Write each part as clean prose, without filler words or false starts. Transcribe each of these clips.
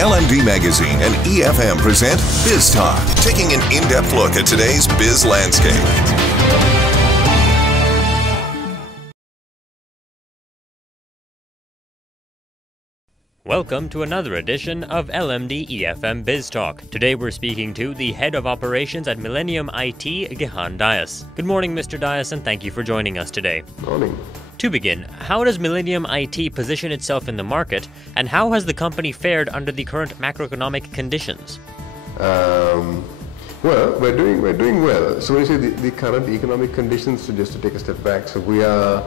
LMD Magazine and EFM present Biz Talk, taking an in-depth look at today's biz landscape. Welcome to another edition of LMD-EFM Biz Talk. Today we're speaking to the Head of Operations at MillenniumIT, Gehan Dias. Good morning, Mr. Dias, and thank you for joining us today. Morning. To begin, how does MillenniumIT position itself in the market, and how has the company fared under the current macroeconomic conditions? Well, we're doing well. So when you say the current economic conditions, so just to take a step back, so we are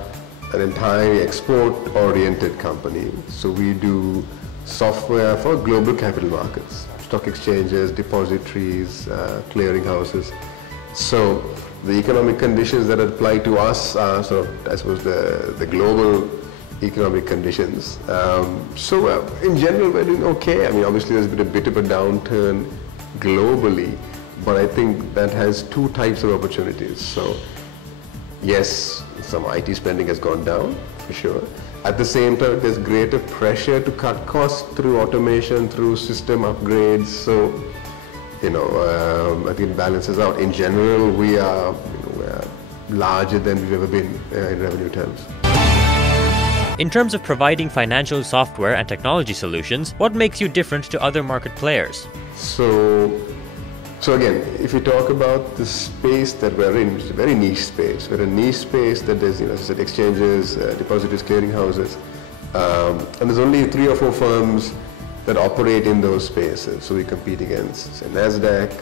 an entirely export-oriented company. So we do software for global capital markets, stock exchanges, depositories, clearing houses. So the economic conditions that apply to us are sort of, I suppose, the global economic conditions. In general, we're doing okay. I mean, obviously there's been a bit of a downturn globally, but I think that has two types of opportunities. So yes, some IT spending has gone down, for sure. At the same time, there's greater pressure to cut costs through automation, through system upgrades. So, I think it balances out. In general, we are larger than we've ever been in revenue terms. In terms of providing financial software and technology solutions, what makes you different to other market players? So again, if you talk about the space that we're in, which is a very niche space, we're a niche space that there's, as I said, exchanges, depositories, clearing houses, and there's only 3 or 4 firms that operate in those spaces. So we compete against, say, NASDAQ,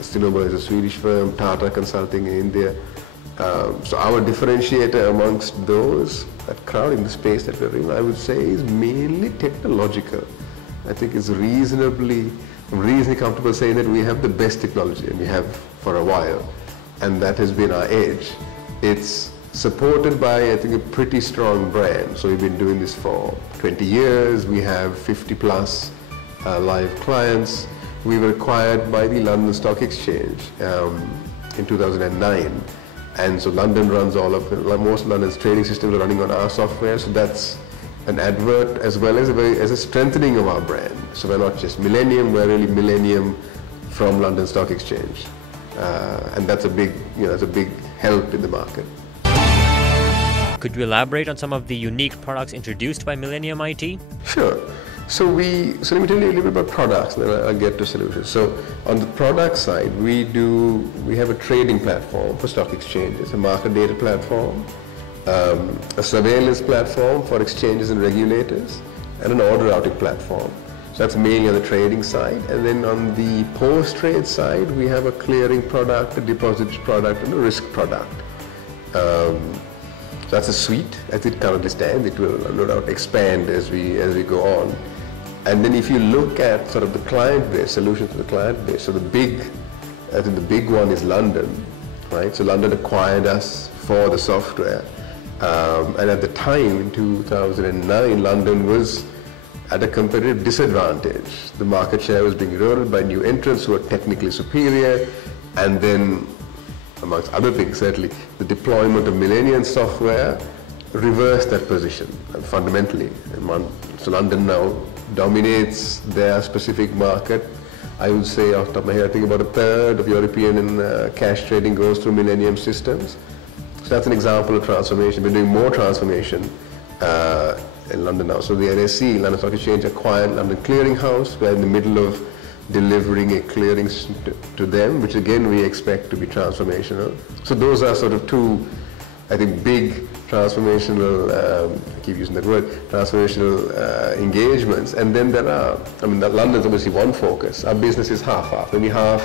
Stinova is a Swedish firm, Tata Consulting in India. So our differentiator amongst those, that crowd in the space that we're in, I would say is mainly technological. I think it's reasonably comfortable saying that we have the best technology, and we have for a while, and that has been our edge. It's supported by, I think, a pretty strong brand. So we've been doing this for 20 years. We have 50 plus live clients. We were acquired by the London Stock Exchange in 2009. And so London runs most of London's trading systems are running on our software. So that's an advert as well as a strengthening of our brand. So we're not just Millennium, we're really Millennium from London Stock Exchange. And that's a big help in the market. Could you elaborate on some of the unique products introduced by MillenniumIT? Sure. So let me tell you a little bit about products, and then I'll get to solutions. So on the product side, we have a trading platform for stock exchanges, a market data platform, a surveillance platform for exchanges and regulators, and an order routing platform. So that's mainly on the trading side. And then on the post-trade side, we have a clearing product, a deposits product, and a risk product. That's a suite as it currently stands. It will no doubt expand as we go on. And then if you look at sort of the client base, solutions to the client base, so I think the big one is London, right? So London acquired us for the software. And at the time, in 2009, London was at a competitive disadvantage. The market share was being eroded by new entrants who were technically superior, and then, amongst other things, certainly, the deployment of Millennium software reversed that position fundamentally. So London now dominates their specific market. I would say, off the top of my head, I think about a third of European cash trading goes through Millennium systems. So that's an example of transformation. We're doing more transformation in London now. So the LSE, London Stock Exchange, acquired London Clearing House. We're in the middle of delivering a clearing system to them, which again we expect to be transformational. So those are sort of two, I think, big transformational, I keep using that word, transformational engagements. And then there are, London's obviously one focus. Our business is half-half. Maybe half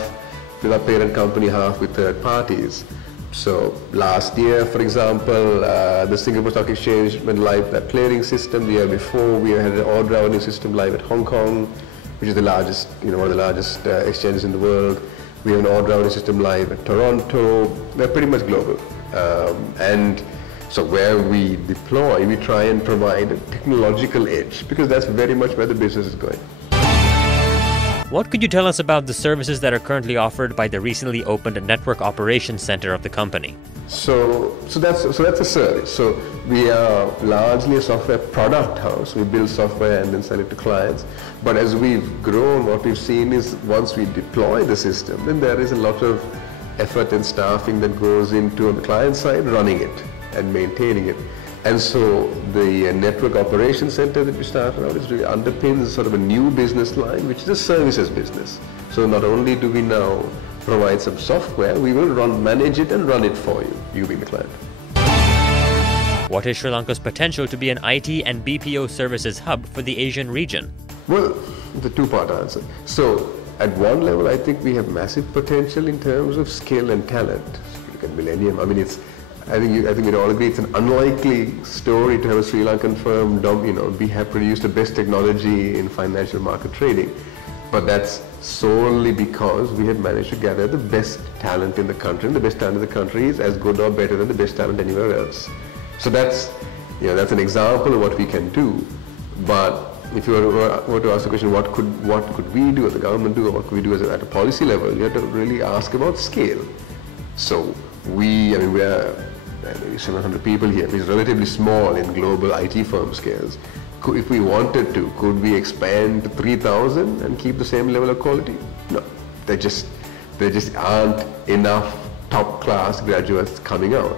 with our parent company, half with third parties. So last year, for example, the Singapore Stock Exchange went live with that clearing system. The year before, we had an order routing system live at Hong Kong, which is the largest, one of the largest exchanges in the world. We have an order routing system live at Toronto. They're pretty much global. And so where we deploy, we try and provide a technological edge, because that's very much where the business is going. What could you tell us about the services that are currently offered by the recently opened Network Operations Center of the company? So that's a service. So we are largely a software product house. We build software and then sell it to clients. But as we've grown, what we've seen is once we deploy the system, then there is a lot of effort and staffing that goes into, on the client side, running it and maintaining it. And so the network operations center that we started out is really underpins sort of a new business line, which is a services business. So not only do we now provide some software, we will manage it and run it for you, you being the client. What is Sri Lanka's potential to be an IT and BPO services hub for the Asian region? Well, the two-part answer. So at one level, I think we have massive potential in terms of skill and talent. If you look at Millennium, I mean, I think we'd all agree it's an unlikely story to have a Sri Lankan firm, have produced the best technology in financial market trading. But that's solely because we have managed to gather the best talent in the country, and the best talent in the country is as good or better than the best talent anywhere else. So that's an example of what we can do. But if you were to ask the question, what could we do, or the government do, or what could we do at a policy level, you have to really ask about scale. So we are maybe 700 people here. It's relatively small in global IT firm scales. If we wanted to, could we expand to 3,000 and keep the same level of quality? No, there just aren't enough top-class graduates coming out.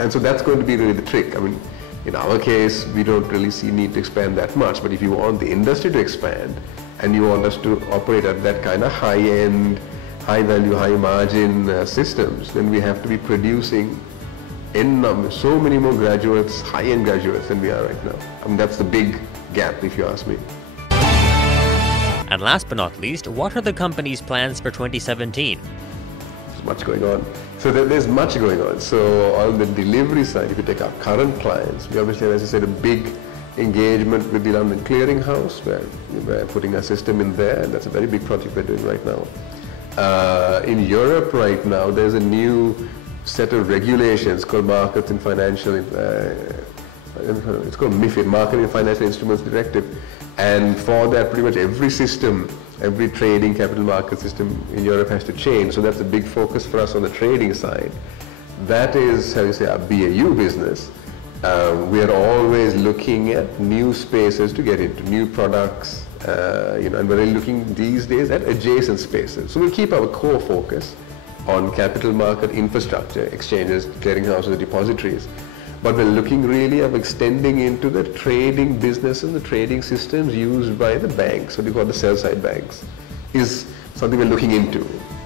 And so that's going to be really the trick. I mean, in our case, we don't really see need to expand that much, but if you want the industry to expand and you want us to operate at that kind of high-end, high-value, high-margin systems, then we have to be producing so many more graduates, high-end graduates than we are right now. I mean, that's the big gap, if you ask me. And last but not least, what are the company's plans for 2017? There's much going on. So there's much going on. So on the delivery side, if you take our current clients, we obviously have, as I said, a big engagement with the London Clearing House, where we're putting a system in there, and that's a very big project we're doing right now. In Europe right now, there's a new set of regulations called Markets in Financial, it's called MiFID, Market in Financial Instruments Directive. And for that, pretty much every system, every trading capital market system in Europe has to change. So that's a big focus for us on the trading side. That is, how you say, our BAU business. We are always looking at new spaces to get into, new products, and we're really looking these days at adjacent spaces. So we'll keep our core focus on capital market infrastructure, exchanges, clearinghouses, depositories. But we're looking really at extending into the trading business and the trading systems used by the banks, what we call the sell-side banks, is something we're looking into.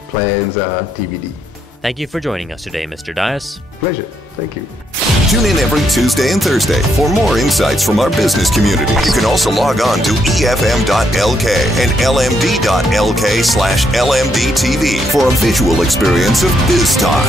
Plans are TBD. Thank you for joining us today, Mr. Dias. Pleasure. Thank you. Tune in every Tuesday and Thursday for more insights from our business community. You can also log on to efm.lk and lmd.lk/LMDTV for a visual experience of Biz Talk.